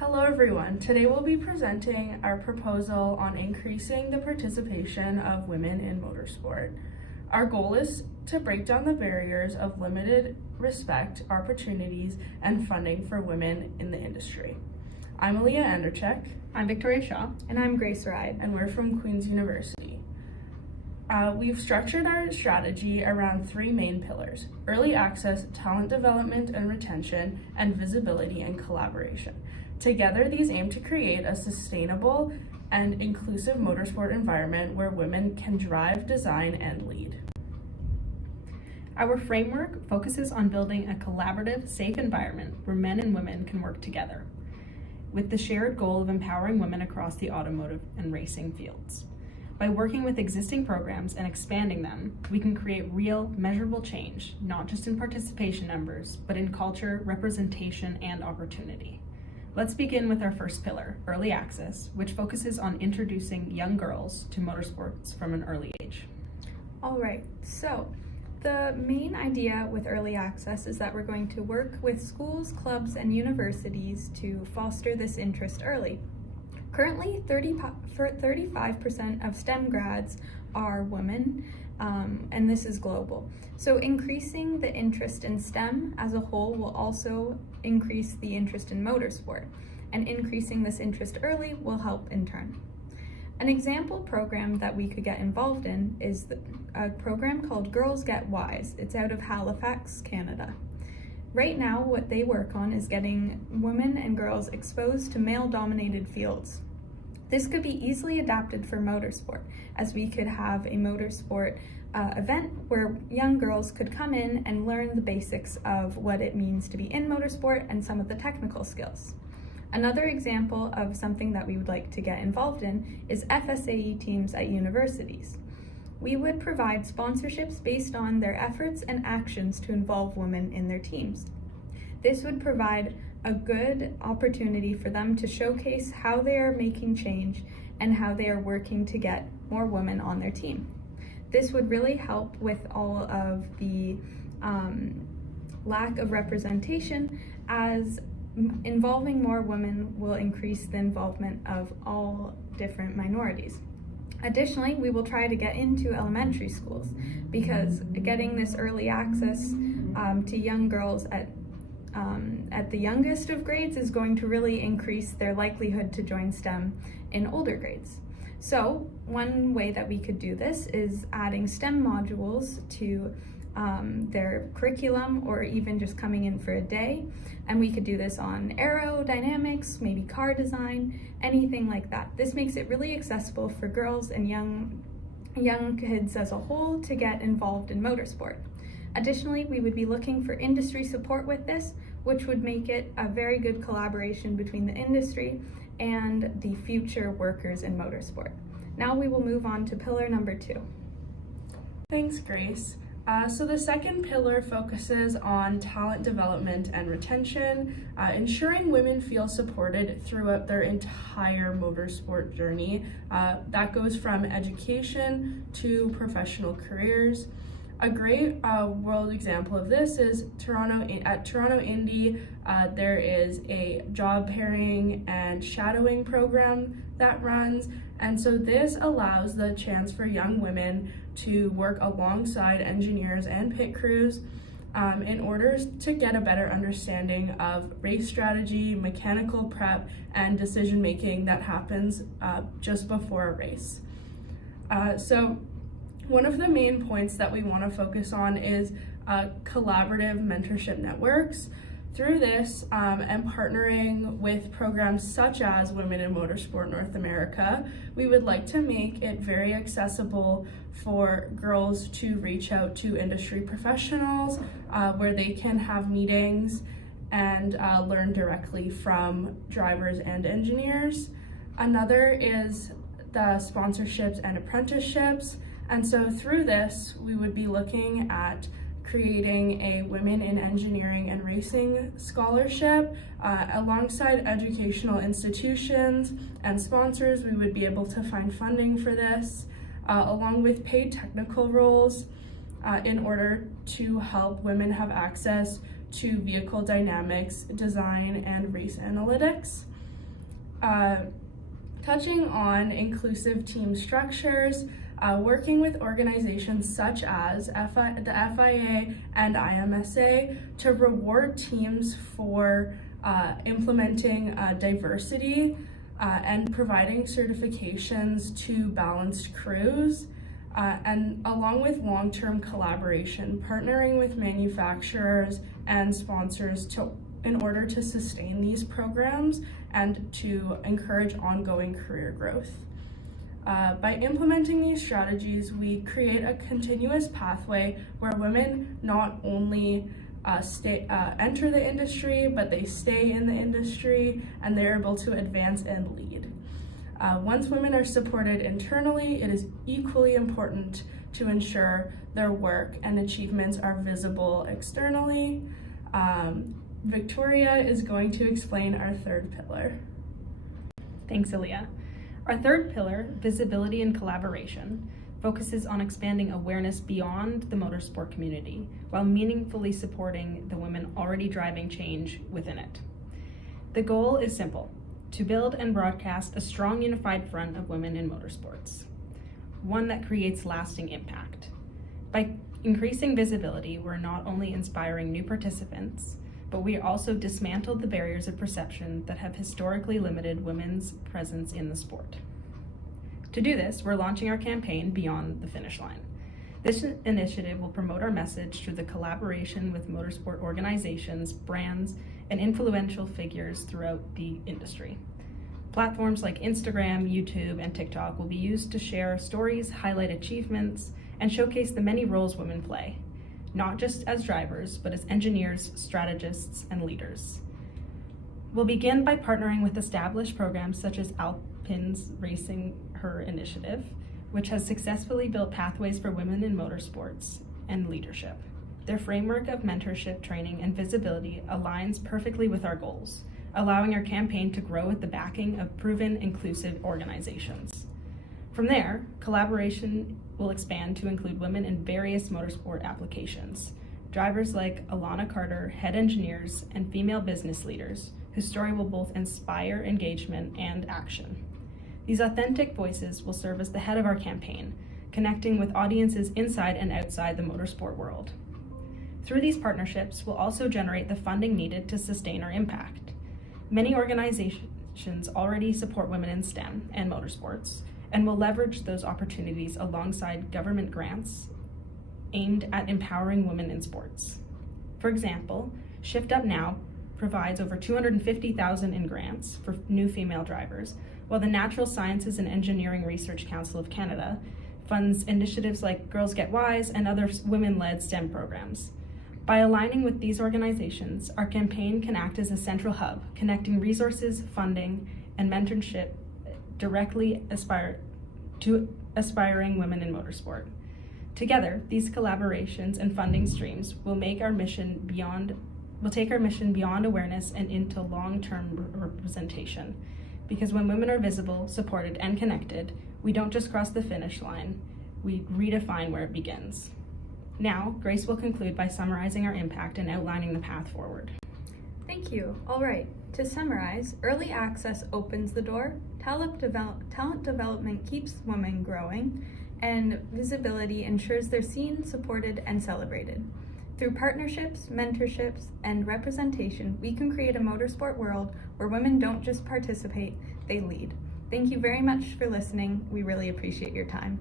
Hello everyone. Today we'll be presenting our proposal on increasing the participation of women in motorsport. Our goal is to break down the barriers of limited respect, opportunities, and funding for women in the industry. I'm Aaliyah Anderchek. I'm Victoria Shaw. And I'm Grace Ride. And we're from Queen's University. We've structured our strategy around three main pillars: early access, talent development and retention, and visibility and collaboration. Together, these aim to create a sustainable and inclusive motorsport environment where women can drive, design, and lead. Our framework focuses on building a collaborative, safe environment where men and women can work together, with the shared goal of empowering women across the automotive and racing fields. By working with existing programs and expanding them, we can create real, measurable change, not just in participation numbers, but in culture, representation, and opportunity. Let's begin with our first pillar, early access, which focuses on introducing young girls to motorsports from an early age. All right, so the main idea with early access is that we're going to work with schools, clubs, and universities to foster this interest early. Currently, 35% of STEM grads are women, and this is global. So increasing the interest in STEM as a whole will also increase the interest in motorsport, and increasing this interest early will help in turn. An example program that we could get involved in is a program called Girls Get Wise. It's out of Halifax, Canada. Right now, what they work on is getting women and girls exposed to male-dominated fields. This could be easily adapted for motorsport, as we could have a motorsport event where young girls could come in and learn the basics of what it means to be in motorsport and some of the technical skills. Another example of something that we would like to get involved in is FSAE teams at universities. We would provide sponsorships based on their efforts and actions to involve women in their teams. This would provide a good opportunity for them to showcase how they are making change and how they are working to get more women on their team. This would really help with all of the lack of representation, as involving more women will increase the involvement of all different minorities. Additionally, we will try to get into elementary schools, because getting this early access to young girls at the youngest of grades is going to really increase their likelihood to join STEM in older grades. So one way that we could do this is adding STEM modules to their curriculum, or even just coming in for a day. And we could do this on aerodynamics, maybe car design, anything like that. This makes it really accessible for girls and young kids as a whole to get involved in motorsport. Additionally, we would be looking for industry support with this, which would make it a very good collaboration between the industry and the future workers in motorsport. Now we will move on to pillar number 2. Thanks, Grace. So the second pillar focuses on talent development and retention, ensuring women feel supported throughout their entire motorsport journey. That goes from education to professional careers. A great world example of this is at Toronto Indy. There is a job pairing and shadowing program that runs, and so this allows the chance for young women to work alongside engineers and pit crews in order to get a better understanding of race strategy, mechanical prep, and decision making that happens just before a race. So one of the main points that we want to focus on is collaborative mentorship networks. Through this and partnering with programs such as Women in Motorsport North America, we would like to make it very accessible for girls to reach out to industry professionals where they can have meetings and learn directly from drivers and engineers. Another is the sponsorships and apprenticeships. And so through this, we would be looking at creating a Women in Engineering and Racing scholarship. Alongside educational institutions and sponsors, we would be able to find funding for this, along with paid technical roles in order to help women have access to vehicle dynamics, design, and race analytics. Touching on inclusive team structures, working with organizations such as the FIA and IMSA to reward teams for implementing diversity and providing certifications to balanced crews, and along with long-term collaboration, partnering with manufacturers and sponsors in order to sustain these programs and to encourage ongoing career growth. By implementing these strategies, we create a continuous pathway where women not only enter the industry, but they stay in the industry and they're able to advance and lead. Once women are supported internally, it is equally important to ensure their work and achievements are visible externally. Victoria is going to explain our third pillar. Thanks, Aaliyah. Our third pillar, visibility and collaboration, focuses on expanding awareness beyond the motorsport community while meaningfully supporting the women already driving change within it. The goal is simple: to build and broadcast a strong unified front of women in motorsports, one that creates lasting impact. By increasing visibility, we're not only inspiring new participants, but we also dismantled the barriers of perception that have historically limited women's presence in the sport. To do this, we're launching our campaign Beyond the Finish Line. This initiative will promote our message through the collaboration with motorsport organizations, brands, and influential figures throughout the industry. Platforms like Instagram, YouTube, and TikTok will be used to share stories, highlight achievements, and showcase the many roles women play, not just as drivers, but as engineers, strategists, and leaders. We'll begin by partnering with established programs such as Alpine's Racing Her initiative, which has successfully built pathways for women in motorsports and leadership. Their framework of mentorship, training, and visibility aligns perfectly with our goals, allowing our campaign to grow with the backing of proven, inclusive organizations. From there, collaboration will expand to include women in various motorsport applications. Drivers like Alana Carter, head engineers, and female business leaders, whose story will both inspire engagement and action. These authentic voices will serve as the head of our campaign, connecting with audiences inside and outside the motorsport world. Through these partnerships, we'll also generate the funding needed to sustain our impact. Many organizations already support women in STEM and motorsports, and will leverage those opportunities alongside government grants aimed at empowering women in sports. For example, Shift Up Now provides over $250,000 in grants for new female drivers, while the Natural Sciences and Engineering Research Council of Canada funds initiatives like Girls Get Wise and other women-led STEM programs. By aligning with these organizations, our campaign can act as a central hub, connecting resources, funding, and mentorship directly to aspiring women in motorsport. Together, these collaborations and funding streams will take our mission beyond awareness and into long-term representation. Because when women are visible, supported, and connected, we don't just cross the finish line, we redefine where it begins. Now, Grace will conclude by summarizing our impact and outlining the path forward. Thank you. All right, to summarize, early access opens the door, talent development keeps women growing, and visibility ensures they're seen, supported, and celebrated. Through partnerships, mentorships, and representation, we can create a motorsport world where women don't just participate, they lead. Thank you very much for listening. We really appreciate your time.